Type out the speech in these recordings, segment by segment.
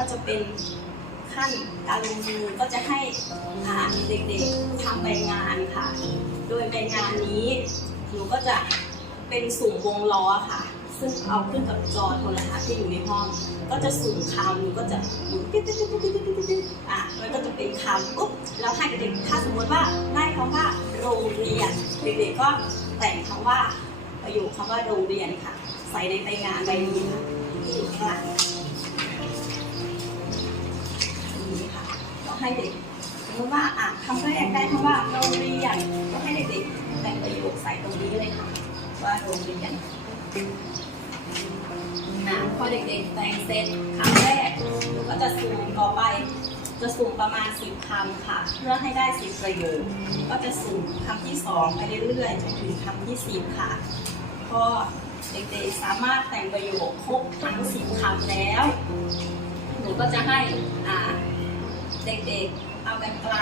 ็จะเป็นขั้นการลงมือก็จะให้าเด็กๆทำใบงานค่ะ โดยใบงานนี้หนูก็จะเป็นสุ่มวงล้อค่ะ ซึ่งเอาขึ้นกับจอโทรทัศน์ที่อยู่ในห้อง ก็จะสุ่มคำหนูก็จะติ๊ดติ๊ดติ๊ดติ๊ดติ๊ดติ๊ดติ๊ดอะมันก็จะเป็นคำปุ๊บแล้วให้เด็กถ้าสมมติว่าได้คำว่าโรงเรียนเด็กๆก็แต่งคำว่าประโยคคำว่าโรงเรียนค่ะ ใส่ในใบงานใบนี้ค่ะที่อยู่ข้างหลัง ให้เด็กสมมติว่าอะคำแรกได้คำว่าโรงเรียนก็ให้เด็กๆแต่งประโยคใส่ตรงนี้เลยค่ะว่าโรงเรียนอะพอเด็กๆแต่งเสร็จคำแรกหนูก็จะสุ่มต่อไป จะสุ่มประมาณ10คำค่ะ เพื่อให้ได้10ประโยค ก็จะสุ่มคำที่2ไปเรื่อยๆจนถึงคำที่10ค่ะ พอเด็กๆสามารถแต่งประโยคครบทั้ง10คำแล้ว หนูก็จะให้อ่า เด็กๆเอากันไกล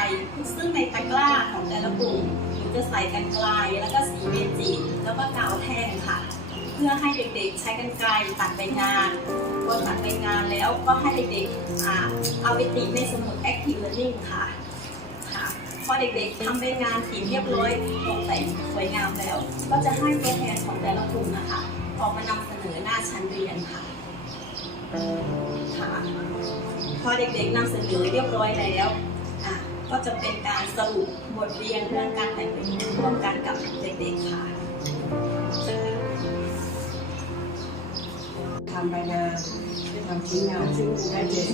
ซึ่งในตะกร้าของแต่ละกลุ่มหนูจะใส่กันไกลแล้วก็สีเมจิแล้วก็กาวแท่งค่ะ เพื่อให้เด็กๆใช้กันไกลตัดใบงานพอตัดใบงานแล้วก็ให้เด็กๆเอาไปติดในสมุด Active Learning ค่ะค่ะพอเด็กๆทำใบงานสีเรียบร้อยตกแต่งสวยงามแล้ว ก็จะให้ตัวแทนของแต่ละกลุ่มนะคะออกมานำเสนอหน้าชั้นเรียนค่ะค่ะ อเด็กๆนำเสนอเรียบร้อยแล้วก็จะเป็นการสรุปบทเรียนเรื่องการแต่งประโยคร่วมกันกับเด็กๆค่ะทำใบงานได้ทำชิ้นงานซึ่งได้เจน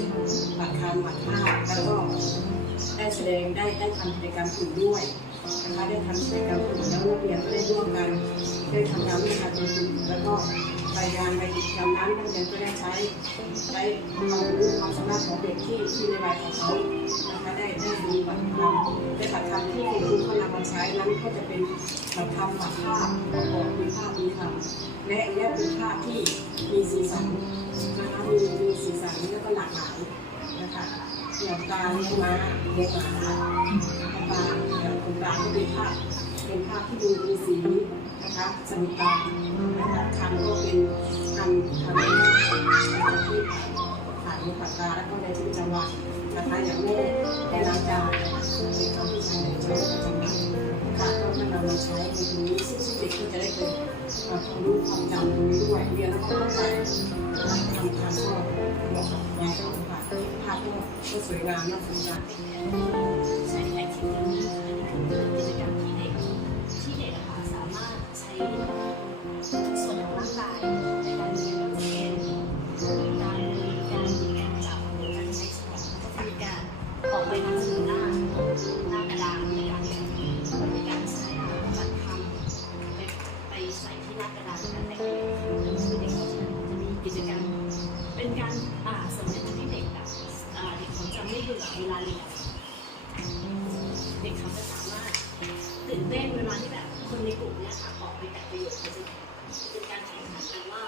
บัตรคำบัตรภาพแล้วก็ได้แสดงได้ได้ทำกิจกรรมอื่นด้วยนะคะได้ทำกิจกรรมอื่นแล้วนักเรียนก็ได้ร่วมกันได้ทำงานวิชาตัวจริงแล้วก็ ใบงานใบกิจกรรมนั้นนักเรียนก็ได้ใช้ใช้ความรู้ความสามารถของเด็กที่ที่ในวัยของเขานะคะได้ได้ดูบัตรคำได้บัตรคำที่คุณครูเขานำมาใช้นั้นก็จะเป็นบัตรคำบัตรภาพประกอบมีภาพมีคำและและเป็นภาพที่มีสีสันนะคะมีมีสีสันแล้วก็หลากหลายนะคะอย่างตาเลี้ยงม้าเลี้ยงหมาตาอย่างคนตาก็เป็นภาพเป็นภาพที่ดูมีสี นะคะสนุกตานะคะคันก็เป็นคันคันที่ผ่านผ่านตาแล้วก็ในชีวิตประจำวันนะคะอย่างแม่แม่ล้างจานเป็นคำที่ใช้ในชีวิตประจำวันค่ะก็ถ้นำมาใช้ในตรงนี้ซึ่งเด็กก็จะได้เกิดความรู้ความจำตรงนี้ด้วยเรียนแล้วก็เข้าใจทำทำก็เหมาะกับเราค่ะภาพก็สวยงามน่าสนใจใช้แอคทิวิตี้เป็นกิจกรรมที่เด็กที่เด็กอะค่ะสามารถ ใช้ส่วนของร่างกายในการเรียนรู้เองการเรียนการหยิบการจับหรือการใช้สมองก็จะมีการออกไปนำเสนอหน้าหน้ากระดานในการเรียนในการใช้การทำไปไปใส่ที่หน้ากระดานการแต่งคือเด็กเขาจะมีกิจกรรมเป็นการอ่าสมเด็จให้เด็กแบบอ่าเด็กเขาจะไม่เบื่อเวลาเรียนเด็กเขาจะสามารถตื่นเต้นเวลาที่แบบ คนในกลุ่มเนี่ยค่ะออกไปแต่ประโยชน์จะเป็นการแข่งขันกันว่า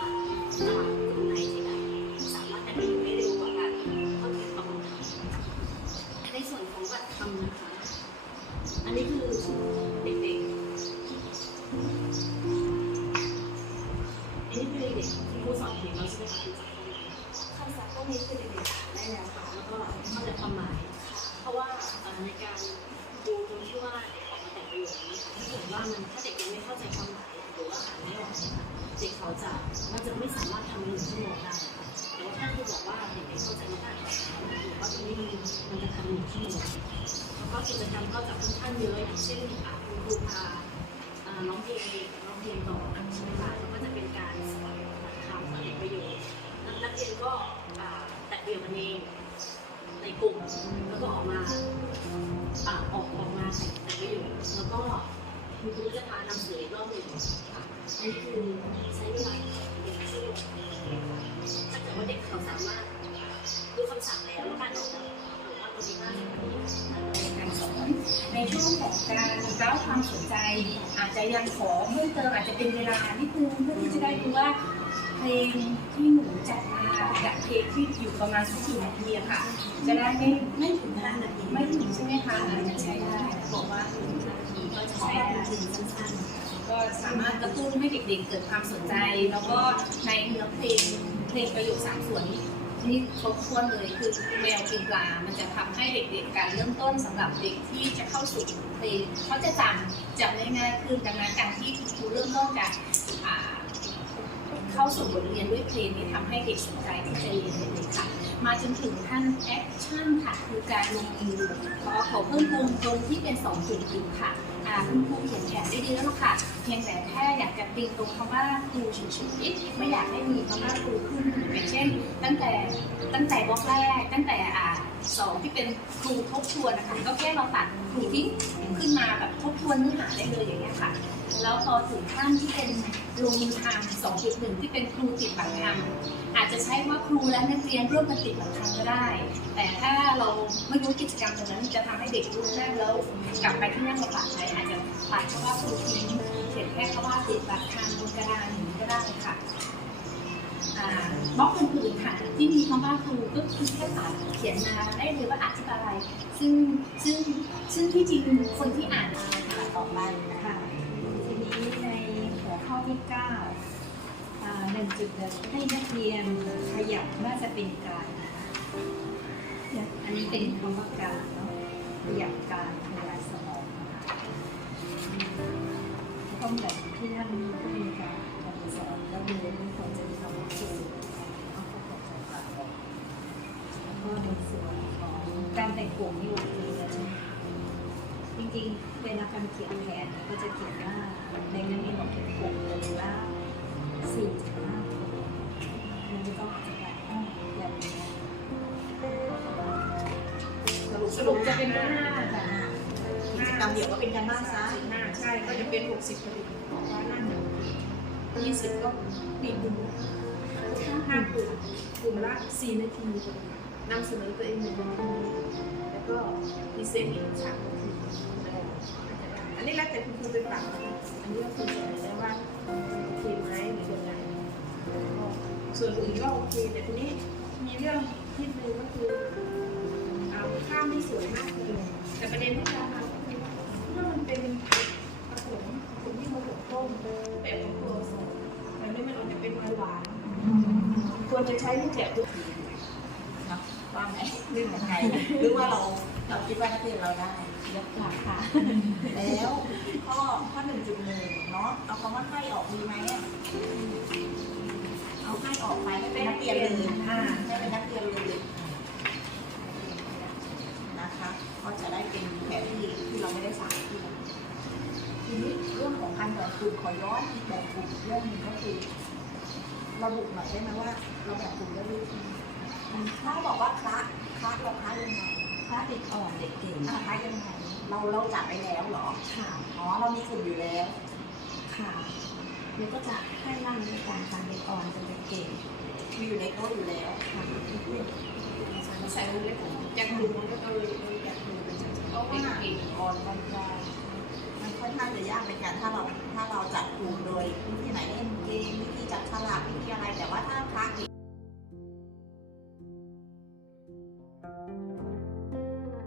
เด็กเขาจะมันจะไม่สามารถทำหนึ่งชั่วโมงได้ค่ะแต่ว่าถ้าคือบอกว่าเด็กๆเข้าใจมันก็อาจจะทำหรือว่าตรงนี้มันมันจะทำหนึ่งชั่วโมงแล้วก็กิจกรรมก็จะค่อนข้างเยอะอย่างเช่นคุณครูพาอ่าร้องเพลงร้องเพลงต่อใช่ไหมคะแล้วก็จะเป็นการสอนคำสอนเด็กประโยชน์นักเรียนก็แต่งประโยคกันเองในกลุ่มแล้วก็ออกมาออกออกมาแต่งประโยชน์แล้วก็ คุณครูจะพานำเสนออีกรอบหนึ่งค่ะอันนี้คือใช้เวลาเด็กช่วโมงถ้าเกิดว่าเด็กเขาสามารถดูคำสั่งแล้วแล้วการออกแบบหรือว่าตัวนี้น่าจะดีการสอนในช่วงของการเล่าความสนใจ อาจจะยังขอเพิ่มเติมอาจจะเป็นเวลานิดนึงเพื่อที่จะได้ดูว่าเพลงที่หนูจัดมาจากเพลงที่อยู่ประมาณสักกี่นาทีอะค่ะ จะได้ไม่ไม่ถึง5นาทีไม่ถึงใช่ไหมคะอาจจะใช้ได้บอกว่าถึงนา ก็จะใช้ได้ถึงสั้นๆก็สามารถกระตุ้นให้เด็กๆ เกิดความสนใจ แล้วก็ในเนื้อเพลงเพลงประโยคสามส่วนนี้นี่ครบถ้วนเลยคือแมวกินปลา มันจะทำให้เด็กๆ การเริ่มต้นสำหรับเด็กที่จะเข้าสู่เพลงเขาจะจำจำได้ง่ายขึ้นดังนั้นการที่ครูเริ่มต้นจากเข้าสู่บทเรียนด้วยเพลงนี้ทำให้เด็กสนใจที่จะเรียนเลยค่ะ มาจนถึงขั้นแอคชั่นค่ะ คือการลงมือขอขอเพิ่มเติมตรงที่เป็น2จุดค่ะ อ่าคุณค รูเขียนแผนได้ดีแล้วค่ะ เพียงแต่แค่อยากจะตีตรงคำว่าครูเฉยๆไม่อยากให้มีคำว่าครูขึ้นอย่างเช่น ตั้งแต่ตั้งแต่บล็อกแรก ตั้งแต่อ่าสองที่เป็นครูทบทวนนะคะก็แค่เราตัดครูทิ้งขึ้นมาแบบทบทวนเนื้อหาได้เลยอย่างเงี้ยค่ะ แล้วพอถึงขั้นที่เป็นลงมือทำ2.1ที่เป็นครูติดบัตรทำอาจจะใช้ว่าครูและนักเรียนร่วมกันติดบัตรทำก็ได้ แต่ถ้าเราไม่รู้กิจกรรมตรงนั้นจะทำให้เด็กรู้แน่แล้วกลับไปที่นั่งลำบากไหมอาจจะ ตัดคำว่าครูทิ้งเขียนแค่คำว่าติดบัตรทำบนกระดานอย่างนี้ก็ได้ค่ะบล็อกอื่นๆค่ะที่มีคำว่าครูก็คือแค่ตัดเขียนมาได้เลยว่าอธิบายซึ่งซึ่งซึ่งที่จริงคนที่อ่านค่ะต่อไปนะคะทีนี้ในหัวข้อที่9อ่า1.1ให้นักเรียนขยับน่าจะเป็นการอันนี้เป็นคำว่าการเนาะขยับการขยายสมองนะคะ ต้องแบบที่ท่านมีผู้มีการการสอนแล้วเรียนควรจะมีควาครูเอาเข้าใจค่ะแล้วก็ในส่วนของการแต่งกลุ่มนี่โอเคแล้วใช่ไหมจริงๆเวลาการเขียนแผนก็จะเขียนว่าในนั้นมีบอกเป็นกลุ่มเลยว่าสี่ถึงห้าคนมันไม่ต้องอธิบายแบบนี้สรุปจะเป็นหน้า จกรมเดี่ยวก็เป็นการบ้านซะห้าใช่ก็จะเป็น60พอดีของว่านั่นยี่สิบก็ปีกลุ่มห้ากลุ่มกลุ่มละสี่นาทีนำเสนอตัวเองหนึ่งนาทีแล้วก็พรีเซนต์อีกสามนาทีอันนี้แล้วแต่คุณครูไปปรับอันนี้ก็คือจะได้ว่าโอเคไหมหรือยังไงส่วนอื่นก็โอเคแต่ทีนี้มีเรื่องที่ดูก็คือเอาข้าวไม่สวยมากเลยแต่ประเด็นที่เราทำ เป็นผสมผสมที่ผสมต้มแบบของตัวสดมันไม่มันออกจะเป็นหวานควรจะใช้รูปแบบตัวเนะว่าไหมเรื่องยังไงหรือว่าเราเราคิดว่านักเรียนเราได้ยกหลักค่ะ แล้วข้อข้อหนึ่งจุดหนึ่งเนาะเอาคำว่าให้ออกดีไหมเอาให้ออกไปให้เป็นนักเรียนเลยให้เป็นนักเรียนเลยนะคะ ก็จะได้เป็นแผนที่ที่เราไม่ได้สั่งที่ทีนี้เรื่องของการแบ่งก ลุ่มขอย้อนอีกแบ่งกลุ่มเรื่องหนึงก็คือระบุหน่อยได้ไหมว่า เราแบ่งกลุ่มได้ด้วยถ้าบอกว่าคละคละเราคละยังไงคลาสเด็กอ่อนเด็กเก่งอะคละยังไงเราเราจัดไปแล้วเหรอค่ะอ๋อเรามีกลุ่มอยู่แล้ว ค่ะแล้วก็จะให้ร่างในการการเด็กอ่อนเป็นเด็กเก่งมีอยู่ในโต๊ะอยู่แล้วค่ะใส่ลงเล็กจากกลุ่มมันก็เลยอยากดูเป็นเพราะว่าเก่งอ่อนมันจะมัน ค่อนข้างจะยากเป็นการถ้าเราถ้าเราจัดกลุ่มโดยวิธีไหนเล่นเกมวิธีจับฉลากวิธีอะไรแต่ว่าถ้าพัก